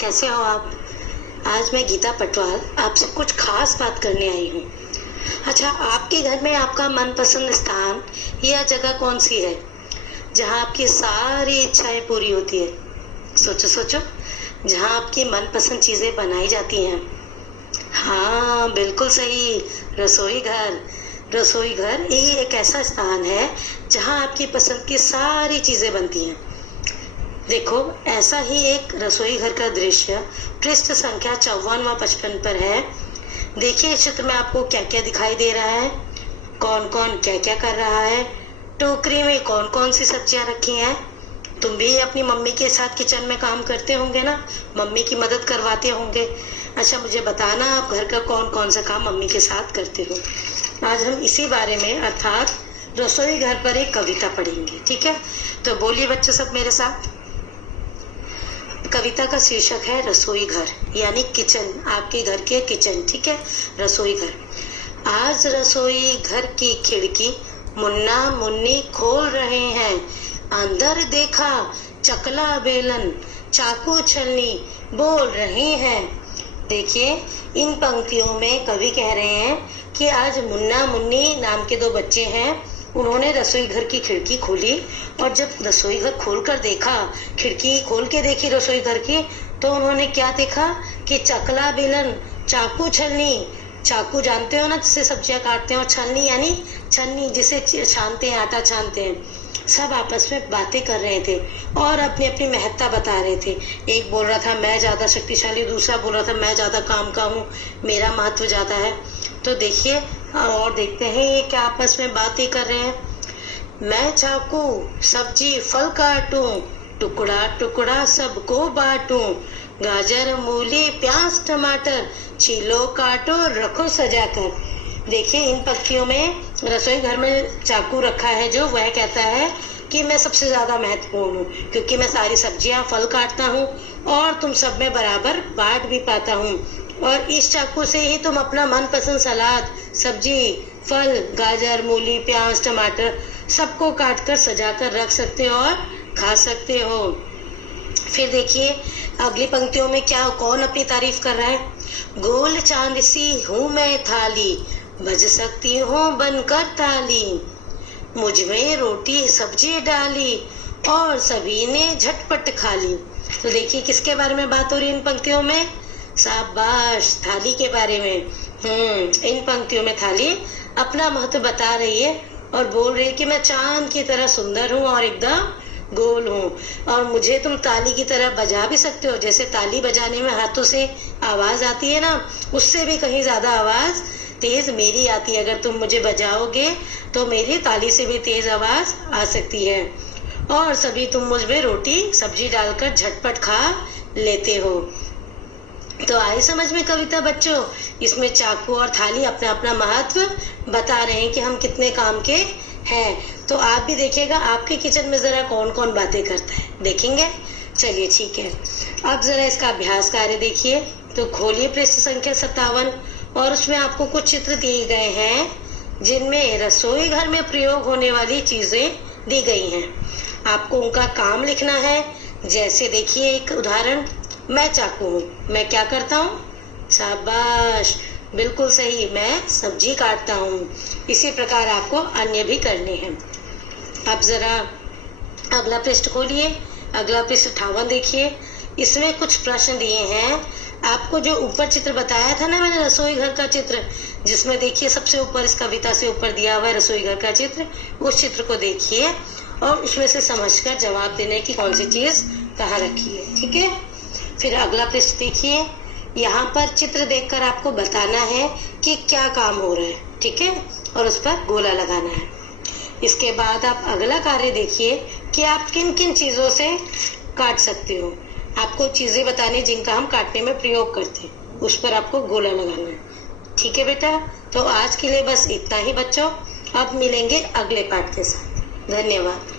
कैसे हो आप? आज मैं गीता पटवाल आपसे कुछ खास बात करने आई हूँ। अच्छा, आपके घर में आपका मनपसंद स्थान या जगह कौन सी है जहाँ आपकी सारी इच्छाएं पूरी होती है? सोचो सोचो, जहाँ आपकी मनपसंद चीजें बनाई जाती हैं। हाँ, बिल्कुल सही, रसोई घर। रसोई घर ये एक ऐसा स्थान है जहाँ आपकी पसंद की सारी चीजें बनती हैं। देखो, ऐसा ही एक रसोई घर का दृश्य पृष्ठ संख्या 54 व 55 पर है। देखिए इस चित्र में आपको क्या क्या दिखाई दे रहा है, कौन कौन क्या क्या कर रहा है, टोकरी में कौन कौन सी सब्जियां रखी हैं। तुम भी अपनी मम्मी के साथ किचन में काम करते होंगे ना, मम्मी की मदद करवाते होंगे। अच्छा, मुझे बताना आप घर का कौन कौन सा काम मम्मी के साथ करते हो। आज हम इसी बारे में अर्थात रसोई घर पर एक कविता पढ़ेंगे, ठीक है? तो बोलिए बच्चों सब मेरे साथ। कविता का शीर्षक है रसोई घर, यानी किचन, आपके घर के किचन, ठीक है? रसोई घर। आज रसोई घर की खिड़की मुन्ना मुन्नी खोल रहे हैं। अंदर देखा चकला बेलन चाकू छलनी बोल रहे हैं। देखिए, इन पंक्तियों में कवि कह रहे हैं कि आज मुन्ना मुन्नी नाम के दो बच्चे हैं, उन्होंने रसोई घर की खिड़की खोली और जब रसोई घर खोलकर देखा, खिड़की खोल के देखी रसोई घर की, तो उन्होंने क्या देखा कि चकला बेलन चाकू छलनी, चाकू जानते हो ना जिससे सब्जियां काटते हैं, और छलनी यानी छन्नी जिसे छानते हैं, आटा छानते हैं। सब आपस में बातें कर रहे थे और अपनी अपनी महत्ता बता रहे थे। एक बोल रहा था मैं ज्यादा शक्तिशाली, दूसरा बोल रहा था मैं ज्यादा काम का हूँ, मेरा महत्व ज्यादा है। तो देखिए और देखते हैं ये क्या आपस में बातें कर रहे हैं। मैं चाकू सब्जी फल काटूं, टुकड़ा टुकड़ा सबको बांटूं, गाजर मूली प्याज टमाटर छीलो काटो रखो सजाकर। देखिए इन पंक्तियों में रसोई घर में चाकू रखा है जो वह कहता है कि मैं सबसे ज्यादा महत्वपूर्ण हूँ क्योंकि मैं सारी सब्जियां फल काटता हूँ और तुम सब में बराबर बांट भी पाता हूँ, और इस चाकू से ही तुम अपना मनपसंद सलाद सब्जी फल गाजर मूली प्याज टमाटर सबको काट कर सजा कर रख सकते हो और खा सकते हो। फिर देखिए अगली पंक्तियों में क्या, कौन अपनी तारीफ कर रहा है। गोल चांद सी हूँ मैं थाली, बज सकती हूँ बनकर ताली, मुझ में रोटी सब्जी डाली और सभी ने झटपट खा ली। तो देखिए किसके बारे में बात हो रही है इन पंक्तियों में, शाबाश, थाली के बारे में। इन पंक्तियों में थाली अपना महत्व बता रही है और बोल रही है कि मैं चांद की तरह सुंदर हूँ और एकदम गोल हूँ, और मुझे तुम ताली की तरह बजा भी सकते हो। जैसे ताली बजाने में हाथों से आवाज आती है ना, उससे भी कहीं ज्यादा आवाज तेज मेरी आती है। अगर तुम मुझे बजाओगे तो मेरी ताली से भी तेज आवाज आ सकती है, और सभी तुम मुझ में रोटी सब्जी डालकर झटपट खा लेते हो। तो आई समझ में कविता बच्चों? इसमें चाकू और थाली अपना अपना महत्व बता रहे हैं कि हम कितने काम के हैं। तो आप भी देखिएगा आपके किचन में जरा कौन कौन बातें करता है, देखेंगे? चलिए ठीक है, अब जरा इसका अभ्यास कार्य देखिए। तो खोलिए पृष्ठ संख्या 57 और उसमें आपको कुछ चित्र दिए गए हैं जिनमें रसोई घर में प्रयोग होने वाली चीजें दी गई हैं। आपको उनका काम लिखना है। जैसे देखिए एक उदाहरण, मैं चाकू हूँ, मैं क्या करता हूँ? शाबाश, बिल्कुल सही, मैं सब्जी काटता हूँ। इसी प्रकार आपको अन्य भी करने हैं। अब जरा अगला पृष्ठ खोलिए, अगला पृष्ठ 58 देखिए। इसमें कुछ प्रश्न दिए हैं। आपको जो ऊपर चित्र बताया था ना मैंने, रसोई घर का चित्र, जिसमें देखिए सबसे ऊपर इस कविता से ऊपर दिया हुआ है रसोई घर का चित्र, उस चित्र को देखिए और उसमें से समझकर जवाब देने की कौन सी चीज कहाँ रखी है, ठीक है? फिर अगला पृष्ठ देखिए, यहाँ पर चित्र देखकर आपको बताना है कि क्या काम हो रहा है, ठीक है? और उस पर गोला लगाना है। इसके बाद आप अगला कार्य देखिए कि आप किन किन चीजों से काट सकते हो। आपको चीजें बताने जिनका हम काटने में प्रयोग करते हैं, उस पर आपको गोला लगाना है, ठीक है बेटा? तो आज के लिए बस इतना ही बच्चों, अब मिलेंगे अगले पाठ के साथ। धन्यवाद।